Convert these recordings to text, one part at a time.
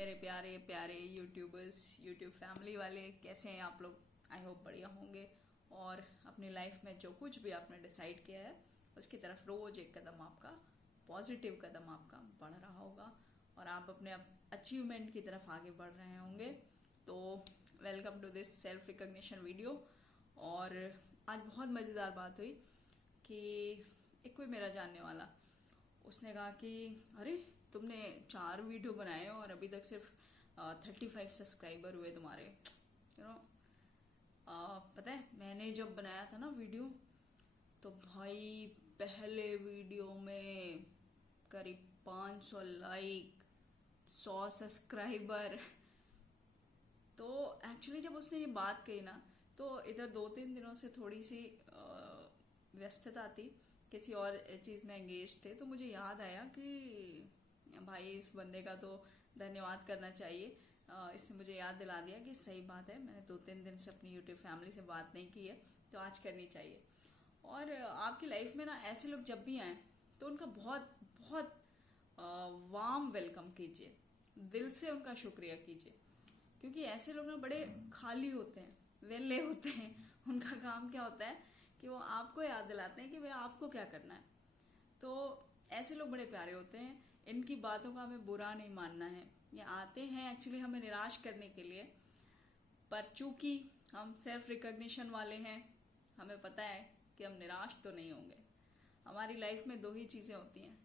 मेरे प्यारे प्यारे यूट्यूबर्स, यूट्यूब फैमिली वाले, कैसे हैं आप लोग? आई होप बढ़िया होंगे। और अपनी लाइफ में जो कुछ भी आपने डिसाइड किया है उसकी तरफ रोज एक कदम आपका, पॉजिटिव कदम आपका बढ़ रहा होगा और आप अपने अचीवमेंट की तरफ आगे बढ़ रहे होंगे। तो welcome to this self recognition video. और आज बहुत मज़ेदार बात हुई कि एक कोई मेरा जानने वाला, उसने कहा कि अरे तुमने 4 वीडियो बनाए और अभी तक सिर्फ 35 सब्सक्राइबर हुए तुम्हारे। यू नो, पता है मैंने जब बनाया था ना वीडियो, तो भाई पहले वीडियो में करीब 500 लाइक, 100 सब्सक्राइबर। तो एक्चुअली जब उसने ये बात कही ना, तो इधर 2-3 दिनों से थोड़ी सी व्यस्तता थी, किसी और चीज़ में एंगेज थे। तो मुझे याद आया कि भाई इस बंदे का तो धन्यवाद करना चाहिए। इसने मुझे याद दिला दिया कि सही बात है, मैंने 2-3 दिन से अपनी यूट्यूब फैमिली से बात नहीं की है, तो आज करनी चाहिए। और आपकी लाइफ में ना ऐसे लोग जब भी आए तो उनका बहुत बहुत वार्म वेलकम कीजिए, दिल से उनका शुक्रिया कीजिए। क्योंकि ऐसे लोग ना बड़े खाली होते हैं, वेले होते हैं। उनका काम क्या होता है कि वो आपको याद दिलाते हैं कि भाई आपको क्या करना है। तो ऐसे लोग बड़े प्यारे होते हैं, इनकी बातों का हमें बुरा नहीं मानना है। ये आते हैं एक्चुअली हमें निराश करने के लिए, पर चूंकि हम सेल्फ रिकग्निशन वाले हैं, हमें पता है कि हम निराश तो नहीं होंगे। हमारी लाइफ में 2 ही चीज़ें होती हैं,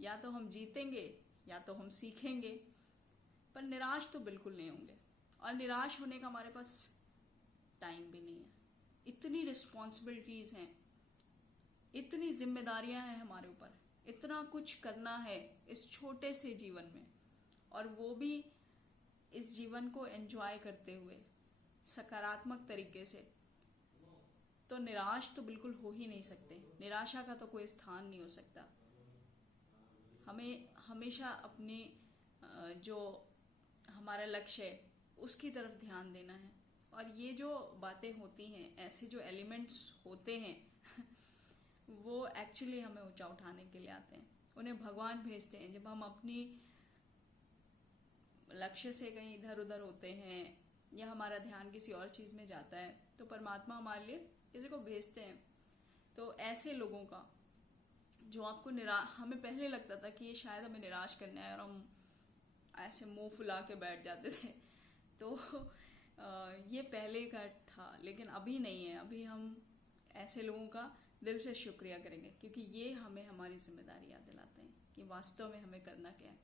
या तो हम जीतेंगे या तो हम सीखेंगे, पर निराश तो बिल्कुल नहीं होंगे। और निराश होने का हमारे पास टाइम भी नहीं है। इतनी रिस्पॉन्सिबिलिटीज़ हैं, इतनी जिम्मेदारियां हैं हमारे ऊपर, इतना कुछ करना है इस छोटे से जीवन में, और वो भी इस जीवन को एंजॉय करते हुए सकारात्मक तरीके से। तो निराश तो बिल्कुल हो ही नहीं सकते, निराशा का तो कोई स्थान नहीं हो सकता। हमें हमेशा अपनी जो हमारा लक्ष्य है उसकी तरफ ध्यान देना है। और ये जो बातें होती हैं, ऐसे जो एलिमेंट्स होते हैं वो एक्चुअली हमें ऊंचा उठाने के लिए आते हैं। उन्हें भगवान भेजते हैं। जब हम अपनी लक्ष्य से कहीं इधर उधर होते हैं या हमारा ध्यान किसी और चीज़ में जाता है, तो परमात्मा हमारे लिए किसी को भेजते हैं। तो ऐसे लोगों का जो आपको हमें पहले लगता था कि ये शायद हमें निराश करना है, और हम ऐसे मुंह फुला के बैठ जाते थे। तो ये पहले का था, लेकिन अभी नहीं है। अभी हम ऐसे लोगों का दिल से शुक्रिया करेंगे, क्योंकि ये हमें हमारी जिम्मेदारी याद दिलाते हैं कि वास्तव में हमें करना क्या है।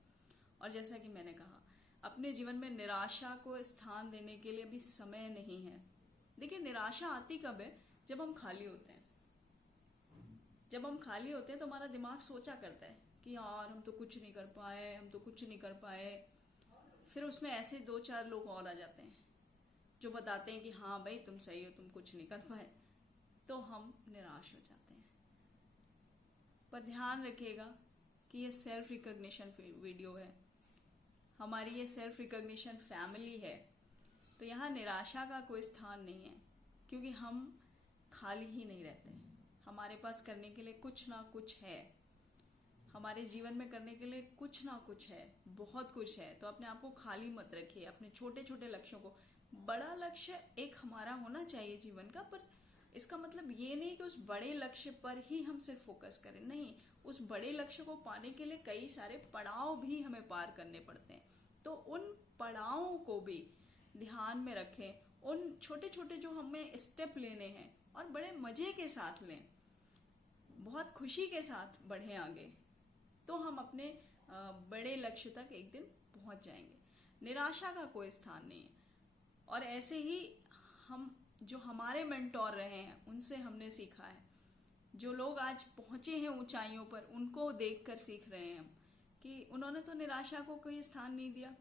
और जैसा कि मैंने कहा, अपने जीवन में निराशा को स्थान देने के लिए भी समय नहीं है। देखिए, निराशा आती कब है? जब हम खाली होते हैं। जब हम खाली होते हैं तो हमारा दिमाग सोचा करता है कि यार हम तो कुछ नहीं कर पाए, हम तो कुछ नहीं कर पाए। फिर उसमें ऐसे 2-4 लोग और आ जाते हैं जो बताते हैं कि हाँ भाई तुम सही हो, तुम कुछ नहीं कर पाए। तो हम निराश हो जाते हैं। पर ध्यान रखिएगा कि ये सेल्फ रिकग्निशन वीडियो है, हमारी ये सेल्फ रिकग्निशन फैमिली है। तो यहाँ निराशा का कोई स्थान नहीं है, क्योंकि हम खाली ही नहीं रहते। हमारे पास करने के लिए कुछ ना कुछ है, हमारे जीवन में करने के लिए कुछ ना कुछ है, बहुत कुछ है। तो अपने आप को खाली मत रखिए, अपने छोटे छोटे लक्ष्यों को। बड़ा लक्ष्य एक हमारा होना चाहिए जीवन का, पर इसका मतलब ये नहीं कि उस बड़े लक्ष्य पर ही हम सिर्फ फोकस करें। नहीं, उस बड़े लक्ष्य को पाने के लिए कई सारे पड़ाव भी हमें पार करने पड़ते हैं। तो उन पड़ावों को भी ध्यान में रखें, उन छोटे छोटे जो हमें स्टेप लेने हैं, और बड़े मजे के साथ लें, बहुत खुशी के साथ बढ़ें आगे। तो हम अपने बड़े लक्ष्य तक एक दिन पहुंच जाएंगे। निराशा का कोई स्थान नहीं है। और ऐसे ही हम जो हमारे मेंटोर रहे हैं उनसे हमने सीखा है। जो लोग आज पहुंचे हैं ऊंचाइयों पर, उनको देखकर सीख रहे हैं हम कि उन्होंने तो निराशा को कोई स्थान नहीं दिया,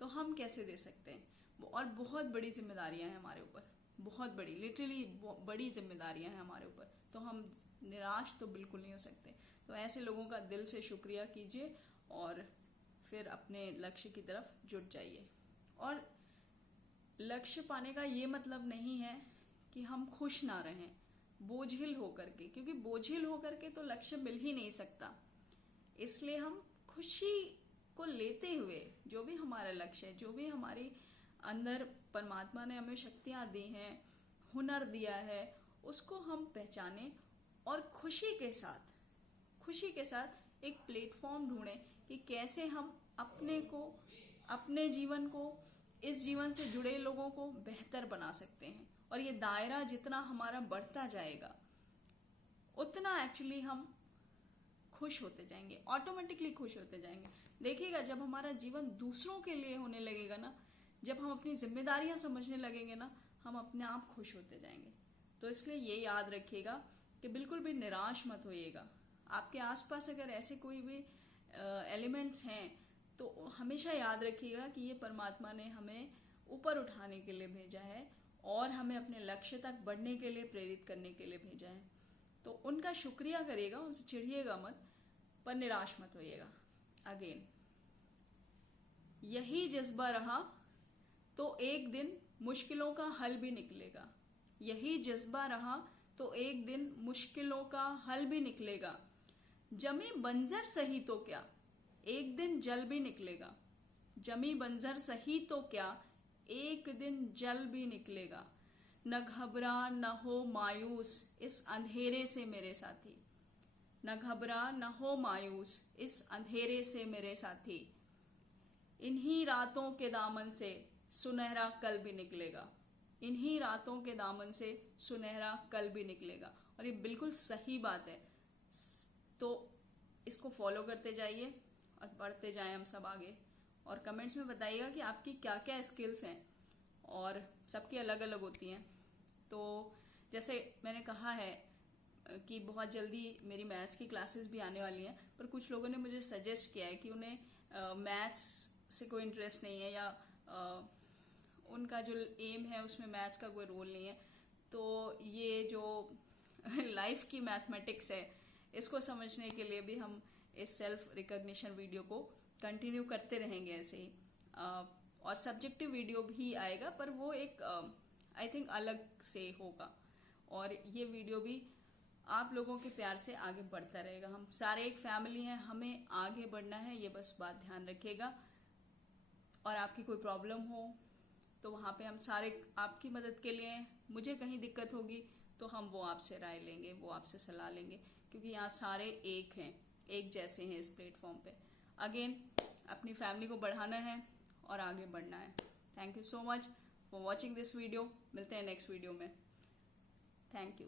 तो हम कैसे दे सकते हैं। और बहुत बड़ी जिम्मेदारियां हैं हमारे ऊपर, बहुत बड़ी, लिटरली बड़ी जिम्मेदारियां हैं हमारे ऊपर। तो हम निराश तो बिल्कुल नहीं हो सकते। तो ऐसे लोगों का दिल से शुक्रिया कीजिए और फिर अपने लक्ष्य की तरफ जुट जाइए। और लक्ष्य पाने का ये मतलब नहीं है कि हम खुश ना रहें बोझिल होकर के, क्योंकि बोझिल होकर के तो लक्ष्य मिल ही नहीं सकता। इसलिए हम खुशी को लेते हुए जो भी हमारा लक्ष्य है, जो भी हमारी अंदर परमात्मा ने हमें शक्तियाँ दी हैं, हुनर दिया है, उसको हम पहचानें और खुशी के साथ एक प्लेटफॉर्म ढूंढें कि कैसे हम अपने को, अपने जीवन को, इस जीवन से जुड़े लोगों को बेहतर बना सकते हैं। और ये दायरा जितना हमारा बढ़ता जाएगा उतना एक्चुअली हम खुश होते जाएंगे, ऑटोमेटिकली खुश होते जाएंगे। देखिएगा, जब हमारा जीवन दूसरों के लिए होने लगेगा ना, जब हम अपनी जिम्मेदारियां समझने लगेंगे ना, हम अपने आप खुश होते जाएंगे। तो इसलिए ये याद रखिएगा कि बिल्कुल भी निराश मत होइएगा। आपके आसपास अगर ऐसे कोई भी एलिमेंट्स हैं तो हमेशा याद रखिएगा कि ये परमात्मा ने हमें ऊपर उठाने के लिए भेजा है और हमें अपने लक्ष्य तक बढ़ने के लिए, प्रेरित करने के लिए भेजा है। तो उनका शुक्रिया करिएगा, उनसे चिढ़िएगा मत, पर निराश मत होइएगा। अगेन, यही जज्बा रहा तो एक दिन मुश्किलों का हल भी निकलेगा। यही जज्बा रहा तो एक दिन मुश्किलों का हल भी निकलेगा। जमी बंजर सही तो क्या, एक दिन जल भी निकलेगा। जमी बंजर सही तो क्या, एक दिन जल भी निकलेगा। न घबरा न हो मायूस इस अंधेरे से मेरे साथी, न घबरा न हो मायूस इस अंधेरे से मेरे साथी। इन्हीं रातों के दामन से सुनहरा कल भी निकलेगा। इन्हीं रातों के दामन से सुनहरा कल भी निकलेगा। और ये बिल्कुल सही बात है। तो इसको फॉलो करते जाइए और बढ़ते जाएं हम सब आगे। और कमेंट्स में बताइएगा कि आपकी क्या क्या स्किल्स हैं, और सबकी अलग अलग होती हैं। तो जैसे मैंने कहा है कि बहुत जल्दी मेरी मैथ्स की क्लासेस भी आने वाली हैं, पर कुछ लोगों ने मुझे सजेस्ट किया है कि उन्हें मैथ्स से कोई इंटरेस्ट नहीं है, या उनका जो एम है उसमें मैथ्स का कोई रोल नहीं है। तो ये जो लाइफ की मैथमेटिक्स है, इसको समझने के लिए भी हम इस सेल्फ रिकॉग्निशन वीडियो को कंटिन्यू करते रहेंगे ऐसे ही। और सब्जेक्टिव वीडियो भी आएगा, पर वो एक आई थिंक अलग से होगा। और ये वीडियो भी आप लोगों के प्यार से आगे बढ़ता रहेगा। हम सारे एक फैमिली हैं, हमें आगे बढ़ना है, ये बस बात ध्यान रखिएगा। और आपकी कोई प्रॉब्लम हो तो वहाँ पे हम सारे आपकी मदद के लिए हैं। मुझे कहीं दिक्कत होगी तो हम वो आपसे राय लेंगे, वो आपसे सलाह लेंगे, क्योंकि यहाँ सारे एक हैं, एक जैसे हैं इस प्लेटफॉर्म पे। अगेन, अपनी फैमिली को बढ़ाना है और आगे बढ़ना है। Thank you so much for watching this video. मिलते हैं नेक्स्ट वीडियो में। Thank you.